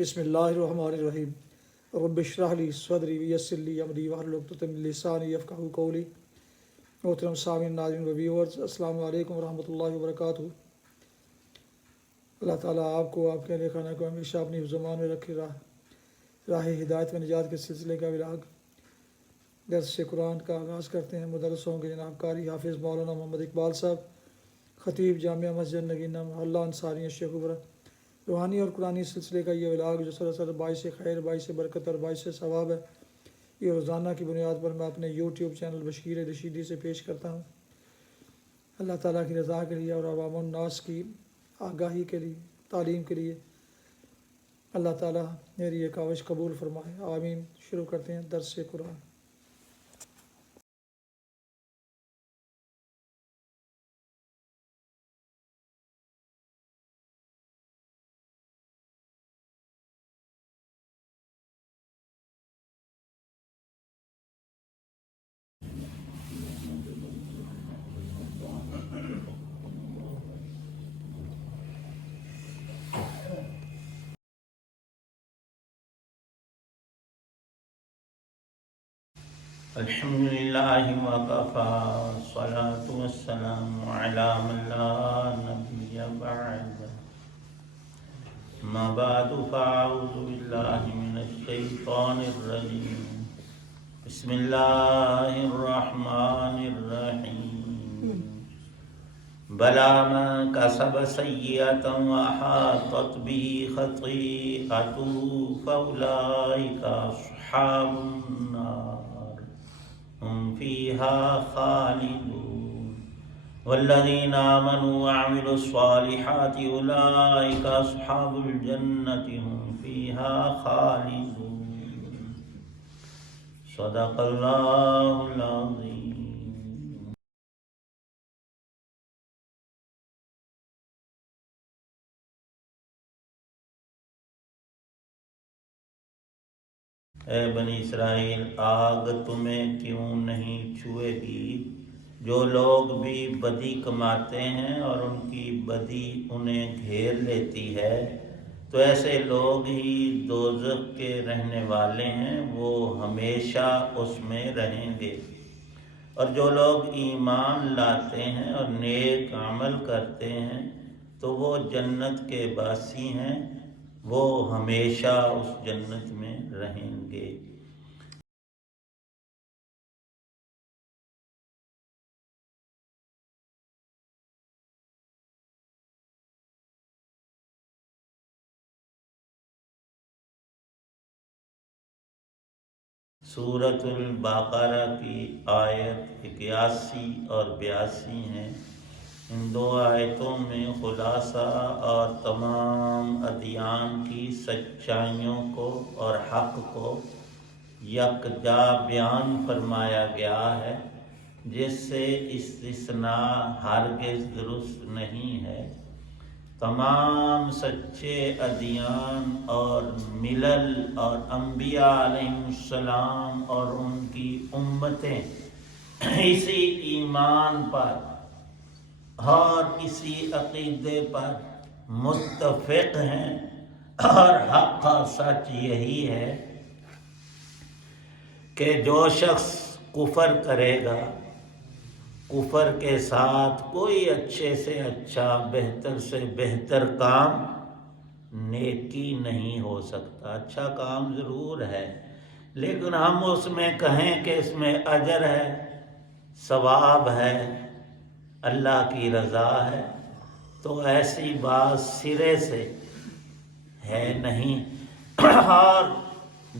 بسم اللہ الرحمن الرحیم رب اشرح لی صدری ویسر لی امری واحلل عقدۃ من لسانی یفقہوا قولی۔ محترم سامعین، ناظرین و ویورز، السلام علیکم ورحمۃ اللہ وبرکاتہ۔ اللہ تعالیٰ آپ کو، آپ کے اہل خانہ کو ہمیشہ اپنی زمان میں رکھے، راہ ہدایت و نجات کے سلسلے کا ولاغ درس قرآن کا آغاز کرتے ہیں۔ مدرسوں کے جناب قاری حافظ مولانا محمد اقبال صاحب، خطیب جامعہ مسجد نگینہ محلہ انصاریہ شیخ برہ، روحانی اور قرآنی سلسلے کا یہ ولاغ جو سراسر باعث خیر، باعث برکت اور باعث ثواب ہے، یہ روزانہ کی بنیاد پر میں اپنے یوٹیوب چینل بشیر رشیدی سے پیش کرتا ہوں۔ اللہ تعالیٰ کی رضا کے لیے اور عوام الناس کی آگاہی کے لیے، تعلیم کے لیے اللہ تعالیٰ میری یہ کاوش قبول فرمائے، آمین۔ شروع کرتے ہیں درس قرآن۔ الحمدللہ وکفی الصلاۃ والسلام علی من لا نبی بعد، اما بعد فاعوذ باللہ من الشیطان الرجیم، بسم اللہ الرحمن الرحیم۔ بلا من کسب سیئۃ واحاطت به خطیئته فاولئک اصحاب النار هم فيها خالدون، والذين آمنوا وعملوا الصالحات أولئك أصحاب الجنة هم فيها خالدون۔ صدق الله العظيم۔ اے بنی اسرائیل، آگ تمہیں کیوں نہیں چھوئے گی؟ جو لوگ بھی بدی کماتے ہیں اور ان کی بدی انہیں گھیر لیتی ہے، تو ایسے لوگ ہی دوزخ کے رہنے والے ہیں، وہ ہمیشہ اس میں رہیں گے۔ اور جو لوگ ایمان لاتے ہیں اور نیک عمل کرتے ہیں تو وہ جنت کے باسی ہیں، وہ ہمیشہ اس جنت میں رہیں گے۔ سورۃ البقرہ کی آیت 81 اور 82 ہیں۔ ان دو آیتوں میں خلاصہ اور تمام ادیان کی سچائیوں کو اور حق کو یکجا بیان فرمایا گیا ہے، جس سے استثناء ہرگز درست نہیں ہے۔ تمام سچے ادیان اور ملل اور انبیاء علیہ السلام اور ان کی امتیں اسی ایمان پر اور اسی عقیدے پر متفق ہیں، اور حق اور سچ یہی ہے کہ جو شخص کفر کرے گا، کفر کے ساتھ کوئی اچھے سے اچھا، بہتر سے بہتر کام نیکی نہیں ہو سکتا۔ اچھا کام ضرور ہے، لیکن ہم اس میں کہیں کہ اس میں اجر ہے، ثواب ہے، اللہ کی رضا ہے، تو ایسی بات سرے سے ہے نہیں۔ اور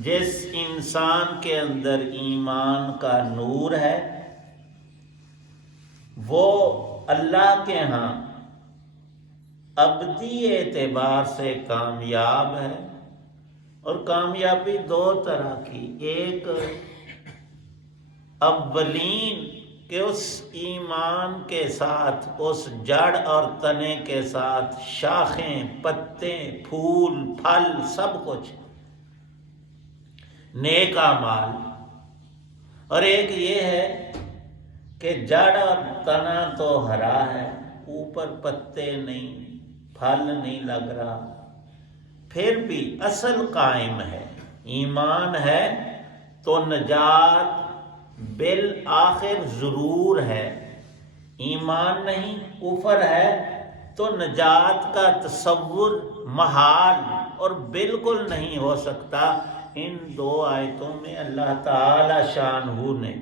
جس انسان کے اندر ایمان کا نور ہے وہ اللہ کے ہاں ابدی اعتبار سے کامیاب ہے۔ اور کامیابی دو طرح کی، ایک اولین کہ اس ایمان کے ساتھ، اس جڑ اور تنے کے ساتھ شاخیں، پتے، پھول، پھل، سب کچھ نیک اعمال، اور ایک یہ ہے کہ جڑ اور تنا تو ہرا ہے، اوپر پتے نہیں، پھل نہیں لگ رہا، پھر بھی اصل قائم ہے، ایمان ہے تو نجات بالآخر ضرور ہے، ایمان نہیں کفر ہے تو نجات کا تصور محال اور بالکل نہیں ہو سکتا۔ ان دو آیتوں میں اللہ تعالی شانہ نے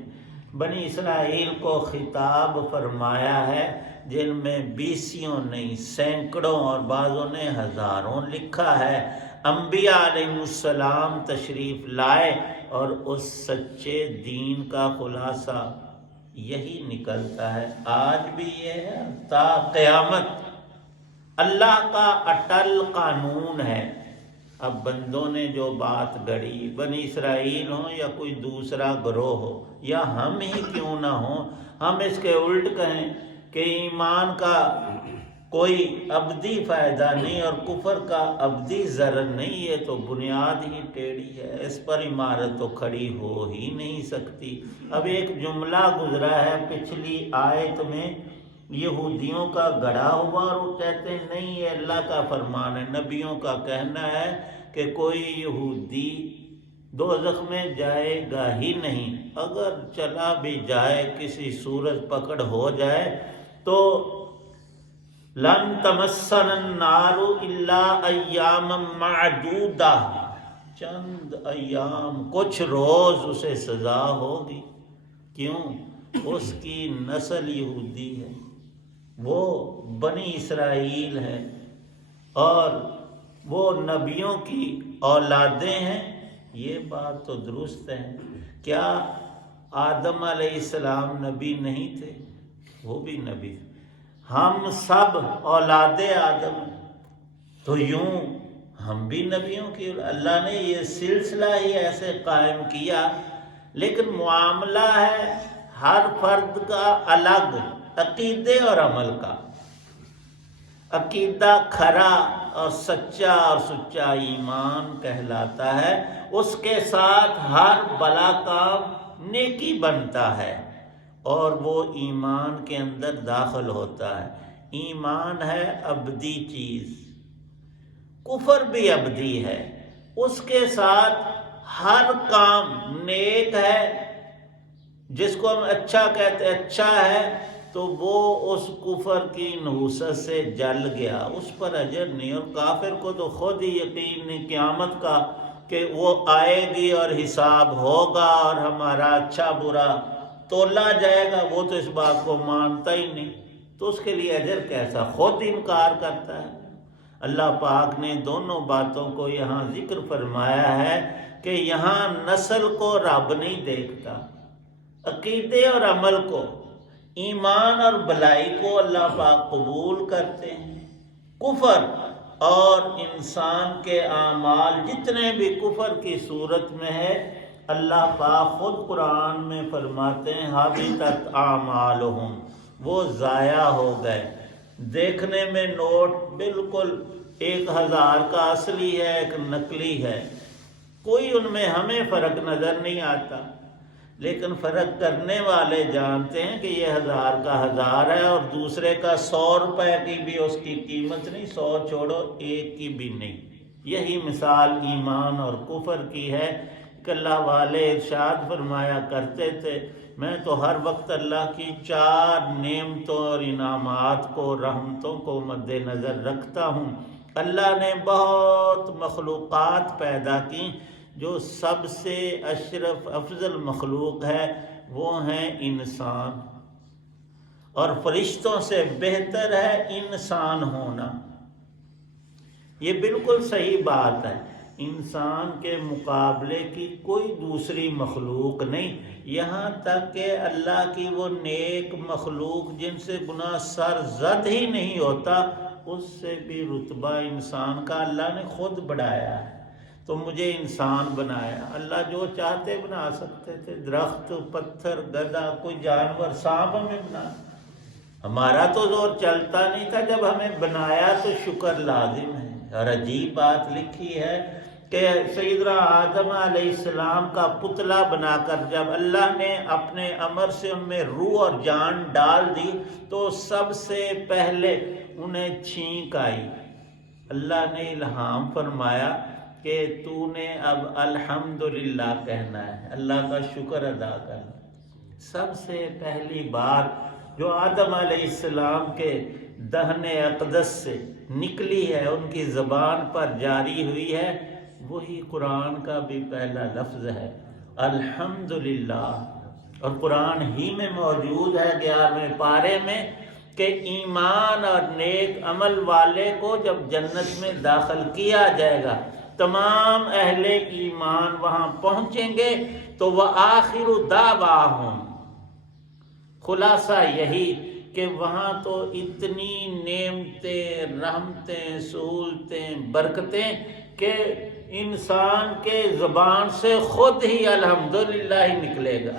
بنی اسرائیل کو خطاب فرمایا ہے، جن میں بیسیوں نہیں سینکڑوں اور بعضوں نے ہزاروں لکھا ہے۔ انبیاء علیہ السلام تشریف لائے اور اس سچے دین کا خلاصہ یہی نکلتا ہے۔ آج بھی یہ ہے، تا قیامت اللہ کا اٹل قانون ہے۔ اب بندوں نے جو بات گڑھی، بنی اسرائیل ہوں یا کوئی دوسرا گروہ ہو یا ہم ہی کیوں نہ ہوں، ہم اس کے الٹ کہیں کہ ایمان کا کوئی ابدی فائدہ نہیں اور کفر کا ابدی ضرر نہیں، یہ تو بنیاد ہی ٹیڑھی ہے، اس پر عمارت تو کھڑی ہو ہی نہیں سکتی۔ اب ایک جملہ گزرا ہے پچھلی آیت میں، یہودیوں کا گڑھا ہوا، اور وہ کہتے ہیں نہیں یہ اللہ کا فرمان ہے۔ نبیوں کا کہنا ہے کہ کوئی یہودی دوزخ میں جائے گا ہی نہیں، اگر چلا بھی جائے کسی سورج پکڑ ہو جائے تو لن تمسن النار الا ایاما معدودہ، چند ایام کچھ روز اسے سزا ہوگی۔ کیوں؟ اس کی نسل یہودی ہے، وہ بنی اسرائیل ہے اور وہ نبیوں کی اولادیں ہیں۔ یہ بات تو درست ہے۔ کیا آدم علیہ السلام نبی نہیں تھے؟ وہ بھی نبی تھے۔ ہم سب اولاد آدم، تو یوں ہم بھی نبیوں کی، اللہ نے یہ سلسلہ ہی ایسے قائم کیا۔ لیکن معاملہ ہے ہر فرد کا الگ عقیدے اور عمل کا۔ عقیدہ کھرا اور سچا اور سچا ایمان کہلاتا ہے، اس کے ساتھ ہر بلا کام نیکی بنتا ہے اور وہ ایمان کے اندر داخل ہوتا ہے۔ ایمان ہے ابدی چیز، کفر بھی ابدی ہے، اس کے ساتھ ہر کام نیک ہے۔ جس کو ہم اچھا کہتے اچھا ہے تو وہ اس کفر کی نحوست سے جل گیا، اس پر اجر نہیں۔ اور کافر کو تو خود ہی یقین نہیں قیامت کا کہ وہ آئے گی اور حساب ہوگا اور ہمارا اچھا برا تولا جائے گا، وہ تو اس بات کو مانتا ہی نہیں، تو اس کے لیے اجر کیسا، خود انکار کرتا ہے۔ اللہ پاک نے دونوں باتوں کو یہاں ذکر فرمایا ہے کہ یہاں نسل کو رب نہیں دیکھتا، عقیدے اور عمل کو، ایمان اور بلائی کو اللہ پاک قبول کرتے ہیں۔ کفر اور انسان کے اعمال جتنے بھی کفر کی صورت میں ہے، اللہ پاک خود قرآن میں فرماتے ہیں حبطت اعمالہم، وہ ضائع ہو گئے۔ دیکھنے میں نوٹ بالکل 1000 کا اصلی ہے، ایک نقلی ہے، کوئی ان میں ہمیں فرق نظر نہیں آتا، لیکن فرق کرنے والے جانتے ہیں کہ یہ 1000 کا 1000 ہے اور دوسرے کا 100 روپے کی بھی اس کی قیمت نہیں، 100 چھوڑو 1 کی بھی نہیں۔ یہی مثال ایمان اور کفر کی ہے کہ اللہ والے ارشاد فرمایا کرتے تھے میں تو ہر وقت اللہ کی 4 نعمتوں اور انعامات کو، رحمتوں کو مد نظر رکھتا ہوں۔ اللہ نے بہت مخلوقات پیدا کی، جو سب سے اشرف افضل مخلوق ہے وہ ہیں انسان، اور فرشتوں سے بہتر ہے انسان ہونا۔ یہ بالکل صحیح بات ہے، انسان کے مقابلے کی کوئی دوسری مخلوق نہیں، یہاں تک کہ اللہ کی وہ نیک مخلوق جن سے گناہ سر زد ہی نہیں ہوتا، اس سے بھی رتبہ انسان کا اللہ نے خود بڑھایا ہے۔ تو مجھے انسان بنایا، اللہ جو چاہتے بنا سکتے تھے، درخت، پتھر، گدھا، کوئی جانور، سانپ ہمیں بنا، ہمارا تو زور چلتا نہیں تھا، جب ہمیں بنایا تو شکر لازم ہے۔ اور عجیب بات لکھی ہے کہ سیدنا آدم علیہ السلام کا پتلا بنا کر جب اللہ نے اپنے امر سے ان میں روح اور جان ڈال دی تو سب سے پہلے انہیں چھینک آئی، اللہ نے الہام فرمایا کہ تو نے اب الحمدللہ کہنا ہے، اللہ کا شکر ادا کرنا۔ سب سے پہلی بات جو آدم علیہ السلام کے دہن اقدس سے نکلی ہے، ان کی زبان پر جاری ہوئی ہے، وہی قرآن کا بھی پہلا لفظ ہے، الحمدللہ۔ اور قرآن ہی میں موجود ہے 11ویں پارے میں کہ ایمان اور نیک عمل والے کو جب جنت میں داخل کیا جائے گا، تمام اہل ایمان وہاں پہنچیں گے تو وآخر دعواہم، خلاصہ یہی کہ وہاں تو اتنی نعمتیں، رحمتیں، سہولتیں، برکتیں کہ انسان کے زبان سے خود ہی الحمدللہ ہی نکلے گا۔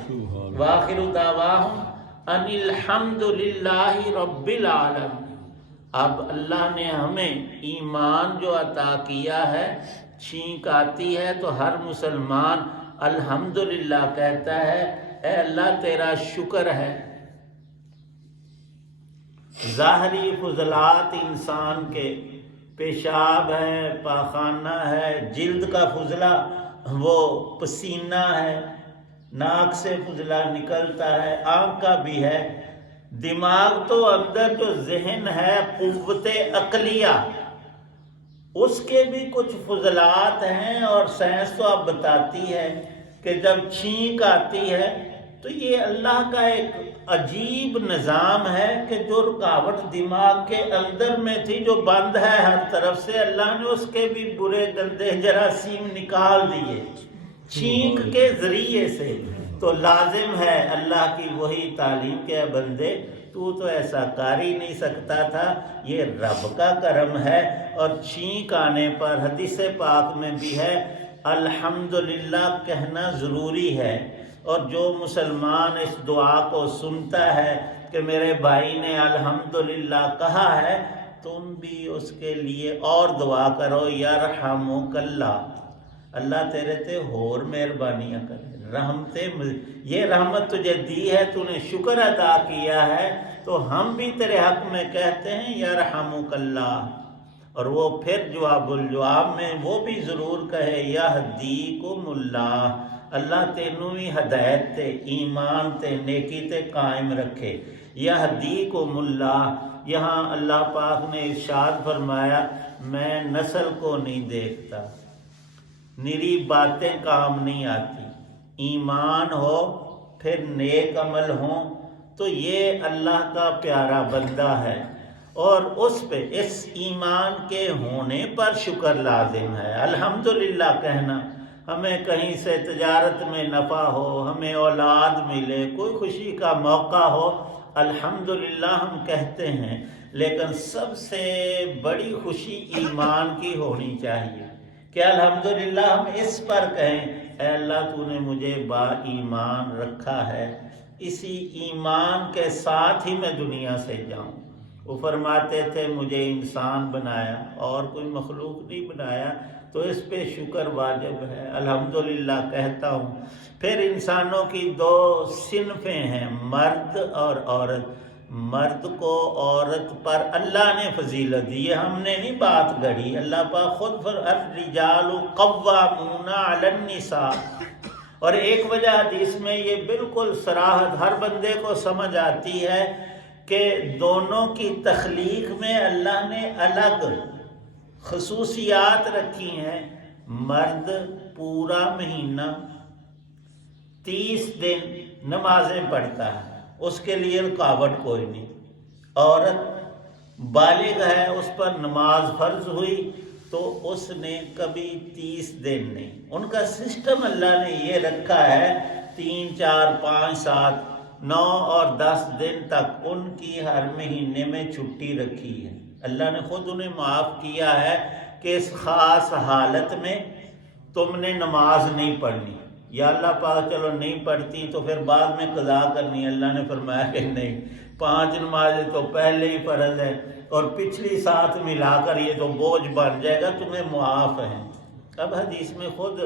وآخر دعواہم ان الحمدللہ رب العالمین۔ اب اللہ نے ہمیں ایمان جو عطا کیا ہے، چھینک آتی ہے تو ہر مسلمان الحمدللہ کہتا ہے، اے اللہ تیرا شکر ہے۔ ظاہری فضلات انسان کے، پیشاب ہے، پاخانہ ہے، جلد کا فضلہ وہ پسینہ ہے، ناک سے فضلہ نکلتا ہے، آنکھ کا بھی ہے، دماغ تو اندر جو ذہن ہے قوت عقلیہ، اس کے بھی کچھ فضلات ہیں، اور سائنس تو اب بتاتی ہے کہ جب چھینک آتی ہے تو یہ اللہ کا ایک عجیب نظام ہے کہ جو رکاوٹ دماغ کے اندر میں تھی، جو بند ہے ہر طرف سے، اللہ نے اس کے بھی برے گندے جراثیم نکال دیے چھینک کے ذریعے سے۔ تو لازم ہے اللہ کی وہی تعلیم کے بندے، تو ایسا کر ہی نہیں سکتا تھا، یہ رب کا کرم ہے۔ اور چھینک آنے پر حدیث پاک میں بھی ہے الحمدللہ کہنا ضروری ہے، اور جو مسلمان اس دعا کو سنتا ہے کہ میرے بھائی نے الحمدللہ کہا ہے، تم بھی اس کے لیے اور دعا کرو، یرحمک اللہ، اللہ تیرے تے اور مہربانیاں کرے، یہ رحمت تجھے دی ہے، تو نے شکر ادا کیا ہے، تو ہم بھی تیرے حق میں کہتے ہیں یرحمک اللہ۔ اور وہ پھر جواب الجواب میں وہ بھی ضرور کہے یہدیکم اللہ، اللہ تینوں ہی ہدایت تے، ایمان تے، نیکی تے قائم رکھے، یہدیکم اللہ۔ یہاں اللہ پاک نے ارشاد فرمایا میں نسل کو نہیں دیکھتا، نری باتیں کام نہیں آتی، ایمان ہو پھر نیک عمل ہوں تو یہ اللہ کا پیارا بندہ ہے، اور اس پہ اس ایمان کے ہونے پر شکر لازم ہے، الحمدللہ کہنا۔ ہمیں کہیں سے تجارت میں نفع ہو، ہمیں اولاد ملے، کوئی خوشی کا موقع ہو، الحمدللہ ہم کہتے ہیں، لیکن سب سے بڑی خوشی ایمان کی ہونی چاہیے کہ الحمدللہ ہم اس پر کہیں اے اللہ تو نے مجھے با ایمان رکھا ہے، اسی ایمان کے ساتھ ہی میں دنیا سے جاؤں۔ وہ فرماتے تھے مجھے انسان بنایا اور کوئی مخلوق نہیں بنایا، تو اس پہ شکر واجب ہے، الحمدللہ کہتا ہوں۔ پھر انسانوں کی دو صنفیں ہیں، مرد اور عورت۔ مرد کو عورت پر اللہ نے فضیلت دی، یہ ہم نے نہیں بات گڑھی، اللہ پاک خود الرجال قوامون علی النساء۔ اور ایک وجہ حدیث میں یہ بالکل صراحت ہر بندے کو سمجھ آتی ہے کہ دونوں کی تخلیق میں اللہ نے الگ خصوصیات رکھی ہیں۔ مرد پورا مہینہ 30 دن نمازیں پڑھتا ہے، اس کے لیے رکاوٹ کوئی نہیں۔ عورت بالغ ہے، اس پر نماز فرض ہوئی تو اس نے کبھی 30 دن نہیں۔ ان کا سسٹم اللہ نے یہ رکھا ہے 3 4 5 7 9 اور 10 دن تک ان کی ہر مہینے میں چھٹی رکھی ہے۔ اللہ نے خود انہیں معاف کیا ہے کہ اس خاص حالت میں تم نے نماز نہیں پڑھنی، یا اللہ پاک چلو نہیں پڑھتی تو پھر بعد میں قضا کرنی، اللہ نے فرمایا کہ نہیں، 5 نمازیں تو پہلے ہی فرض ہے، اور پچھلی ساتھ ملا کر یہ تو بوجھ بن جائے گا، تمہیں معاف ہے۔ اب حدیث میں خود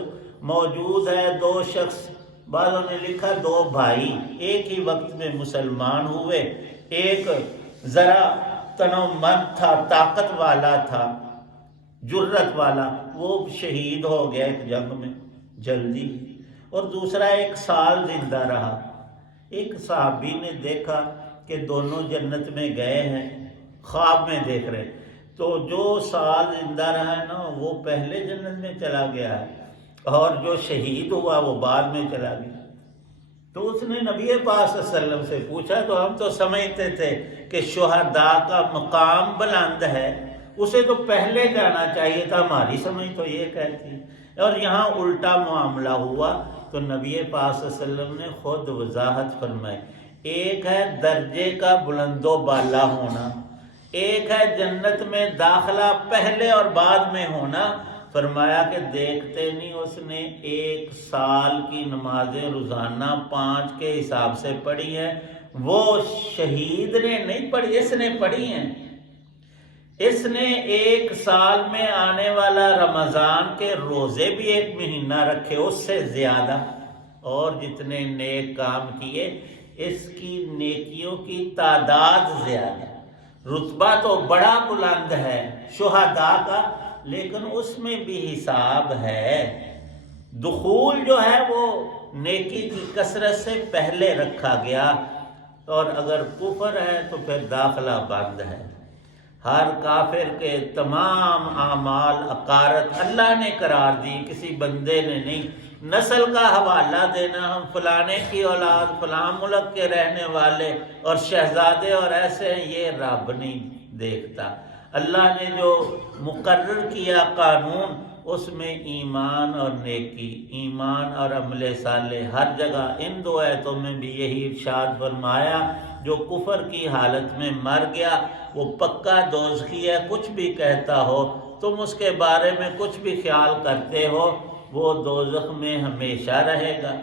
موجود ہے 2 شخص، بعضوں نے لکھا 2 بھائی ایک ہی وقت میں مسلمان ہوئے، ایک ذرا تنومند تھا، طاقت والا تھا، جرت والا، وہ شہید ہو گیا ایک جنگ میں جلدی، اور دوسرا 1 سال زندہ رہا۔ ایک صحابی نے دیکھا کہ دونوں جنت میں گئے ہیں، خواب میں دیکھ رہے، تو جو سال زندہ رہا ہے نا وہ پہلے جنت میں چلا گیا ہے، اور جو شہید ہوا وہ بعد میں چلا گیا۔ تو اس نے نبی پاک صلی اللہ علیہ وسلم سے پوچھا، تو ہم تو سمجھتے تھے کہ شہداء کا مقام بلند ہے، اسے تو پہلے جانا چاہیے تھا، ہماری سمجھ تو یہ کہتی، اور یہاں الٹا معاملہ ہوا۔ تو نبی پاک صلی اللہ علیہ وسلم نے خود وضاحت فرمائی، ایک ہے درجے کا بلند و بالا ہونا، ایک ہے جنت میں داخلہ پہلے اور بعد میں ہونا۔ فرمایا کہ دیکھتے نہیں اس نے 1 سال کی نمازیں روزانہ 5 کے حساب سے پڑھی ہیں، وہ شہید نے نہیں پڑھی، اس نے پڑھی ہیں۔ اس نے 1 سال میں آنے والا رمضان کے روزے بھی 1 مہینہ رکھے، اس سے زیادہ، اور جتنے نیک کام کیے اس کی نیکیوں کی تعداد زیادہ، رتبہ تو بڑا بلند ہے شہداء کا، لیکن اس میں بھی حساب ہے۔ دخول جو ہے وہ نیکی کی کثرت سے پہلے رکھا گیا، اور اگر کفر ہے تو پھر داخلہ بند ہے۔ ہر کافر کے تمام اعمال عقارت اللہ نے قرار دی، کسی بندے نے نہیں۔ نسل کا حوالہ دینا، ہم فلانے کی اولاد فلاں ملک کے رہنے والے اور شہزادے اور ایسے ہیں، یہ رب نہیں دیکھتا۔ اللہ نے جو مقرر کیا قانون، اس میں ایمان اور نیکی، ایمان اور عمل صالح ہر جگہ۔ ان 2 آیتوں میں بھی یہی ارشاد فرمایا، جو کفر کی حالت میں مر گیا وہ پکا دوزخی ہے، کچھ بھی کہتا ہو تم اس کے بارے میں کچھ بھی خیال کرتے ہو، وہ دوزخ میں ہمیشہ رہے گا،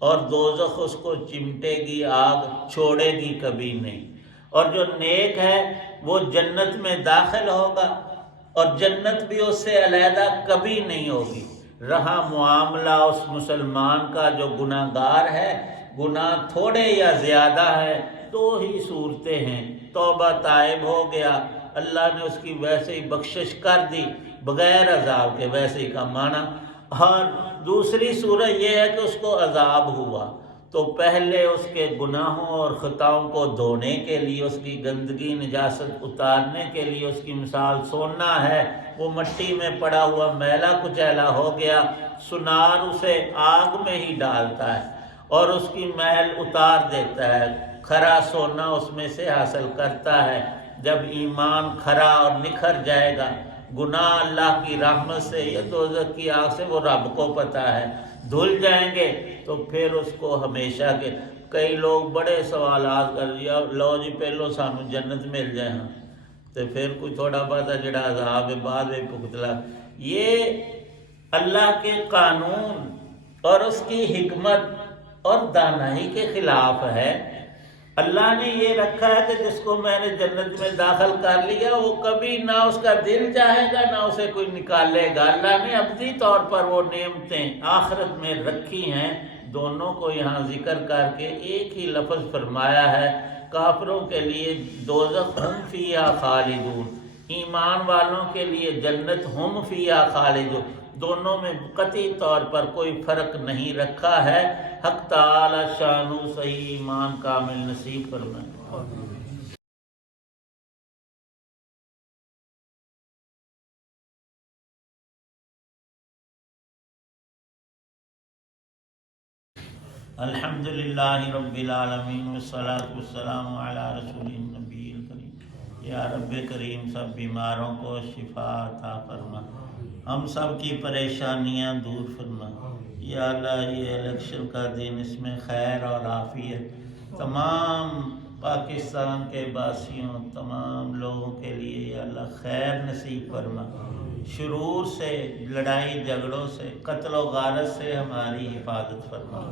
اور دوزخ اس کو چمٹے گی، آگ چھوڑے گی کبھی نہیں۔ اور جو نیک ہے وہ جنت میں داخل ہوگا، اور جنت بھی اس سے علیحدہ کبھی نہیں ہوگی۔ رہا معاملہ اس مسلمان کا جو گناہ گار ہے، گناہ تھوڑے یا زیادہ ہے، 2 ہی صورتیں ہیں، توبہ تائب ہو گیا، اللہ نے اس کی ویسے ہی بخشش کر دی بغیر عذاب کے، ویسے ہی کا معنی۔ اور دوسری صورت یہ ہے کہ اس کو عذاب ہوا، تو پہلے اس کے گناہوں اور خطاؤں کو دھونے کے لیے، اس کی گندگی نجاست اتارنے کے لیے، اس کی مثال سونا ہے، وہ مٹی میں پڑا ہوا میلا کچیلا ہو گیا، سنار اسے آگ میں ہی ڈالتا ہے اور اس کی میل اتار دیتا ہے، کھرا سونا اس میں سے حاصل کرتا ہے۔ جب ایمان کھرا اور نکھر جائے گا، گناہ اللہ کی رحمت سے یا دوزخ کی آگ سے، وہ رب کو پتہ ہے، دھل جائیں گے، تو پھر اس کو ہمیشہ کے۔ کئی لوگ بڑے سوالات کر دیا، لو جی پہلو سانو جنت مل جائے، ہاں تو پھر کوئی تھوڑا بہت جڑا عذاب بعد میں بھگتلا۔ یہ اللہ کے قانون اور اس کی حکمت اور دانائی کے خلاف ہے۔ اللہ نے یہ رکھا ہے کہ جس کو میں نے جنت میں داخل کر لیا، وہ کبھی نہ اس کا دل چاہے گا نہ اسے کوئی نکالے گا۔ اللہ نے ابدی طور پر وہ نعمتیں آخرت میں رکھی ہیں، دونوں کو یہاں ذکر کر کے ایک ہی لفظ فرمایا ہے۔ کافروں کے لیے دوزخ ہم فیہا خالدون، ایمان والوں کے لیے جنت ہم فیہا خالدون، دونوں میں قطعی طور پر کوئی فرق نہیں رکھا ہے۔ حق تعالی شانو صحیح ایمان کامل نصیب فرمائے۔ الحمدللہ رب العالمین والصلاة والسلام علی رسول النبی الکریم۔ یا رب کریم سب بیماروں کو شفا عطا فرما، ہم سب کی پریشانیاں دور فرما۔ یا اللہ یہ الیکشن کا دن، اس میں خیر اور عافیت تمام پاکستان کے باسیوں، تمام لوگوں کے لیے یا اللہ خیر نصیب فرما۔ شرور سے، لڑائی جھگڑوں سے، قتل و غارت سے ہماری حفاظت فرما۔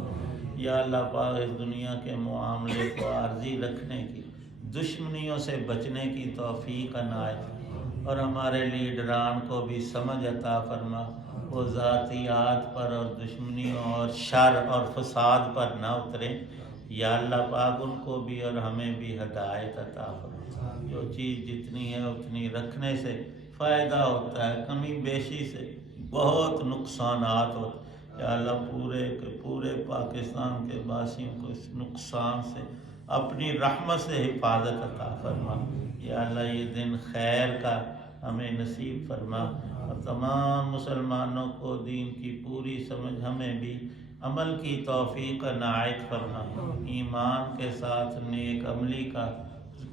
یا اللہ پاک اس دنیا کے معاملے کو عارضی رکھنے کی، دشمنیوں سے بچنے کی توفیق عنایت، اور ہمارے لیڈران کو بھی سمجھ عطا فرما، وہ ذاتیات پر اور دشمنیوں اور شر اور فساد پر نہ اتریں۔ یا اللہ پاک ان کو بھی اور ہمیں بھی ہدایت عطا فرما۔ جو چیز جتنی ہے اتنی رکھنے سے فائدہ ہوتا ہے، کمی بیشی سے بہت نقصانات ہوتے ہیں۔ یا اللہ پورے کے پورے پاکستان کے باسیوں کو اس نقصان سے اپنی رحمت سے حفاظت عطا فرما۔ یا اللہ یہ دن خیر کا ہمیں نصیب فرما، اور تمام مسلمانوں کو دین کی پوری سمجھ، ہمیں بھی عمل کی توفیق عنایت فرما۔ ایمان کے ساتھ نیک عملی کا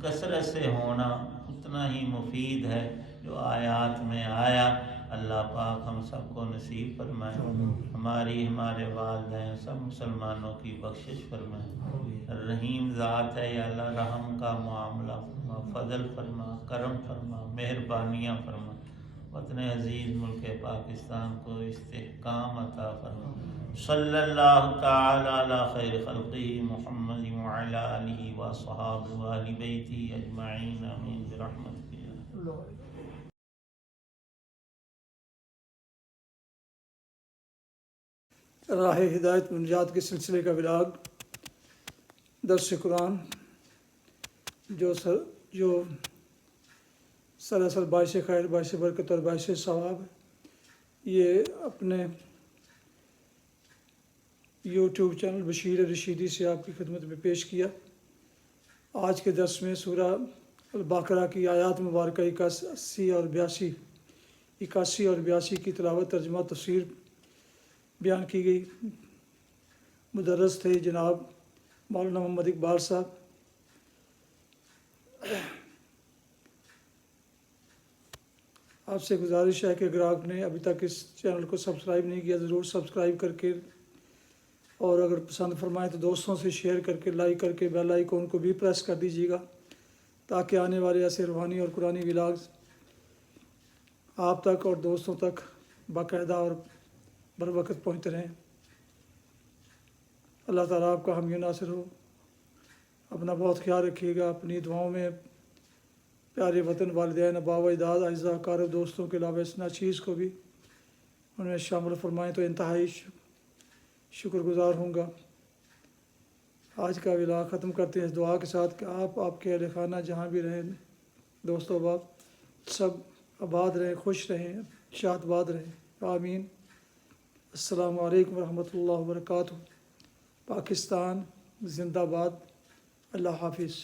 کثرت سے ہونا اتنا ہی مفید ہے جو آیات میں آیا۔ اللہ پاک ہم سب کو نصیب فرمائے، ہماری ہمارے والدین سب مسلمانوں کی بخشش فرمائے۔ رحیم ذات ہے یا اللہ، رحم کا معاملہ فرما، فضل فرما، کرم فرما، مہربانیاں فرما۔ وطن عزیز ملک پاکستان کو استحکام عطا فرما۔ صلی اللہ تعالی علی خیر خلقہ محمد وعلی آلہ وصحابہ وآل بیتہ اجمعین، آمین برحمتک یا اللہ۔ راہ ہدایت و نجات کے سلسلے کا ولاگ درس قرآن جو سراسر باعث خیر، باعث برکت اور باعث ثواب، یہ اپنے یوٹیوب چینل بشیر رشیدی سے آپ کی خدمت میں پیش کیا۔ آج کے درس میں سورہ البقرہ کی آیات مبارکہ 81 اور 82 کی تلاوت، ترجمہ، تفسیر بیان کی گئی۔ مدرس تھے جناب مولانا محمد اقبال صاحب۔ آپ سے گزارش ہے کہ اگر آپ نے ابھی تک اس چینل کو سبسکرائب نہیں کیا، ضرور سبسکرائب کر کے، اور اگر پسند فرمائیں تو دوستوں سے شیئر کر کے، لائک کر کے بیل آئیکن کو بھی پریس کر دیجیے گا، تاکہ آنے والے ایسے روحانی اور قرآنی ولاگز آپ تک اور دوستوں تک باقاعدہ اور بر وقت پہنچتے رہیں۔ اللہ تعالیٰ آپ کا حامی و ناصر ہو۔ اپنا بہت خیال رکھیے گا، اپنی دعاؤں میں پیارے وطن، والدین، آباء و اجداد، اعزاء اقارب، دوستوں کے علاوہ اس ناچیز کو بھی ان میں شامل فرمائیں تو انتہائی شکر گزار ہوں گا۔ آج کا ولاگ ختم کرتے ہیں اس دعا کے ساتھ کہ آپ کے اہل خانہ جہاں بھی رہیں، دوست و احباب سب آباد رہیں، خوش رہیں، شاد باد رہیں، آمین۔ السلام علیکم ورحمۃ اللہ وبرکاتہ۔ پاکستان زندہ باد۔ اللہ حافظ۔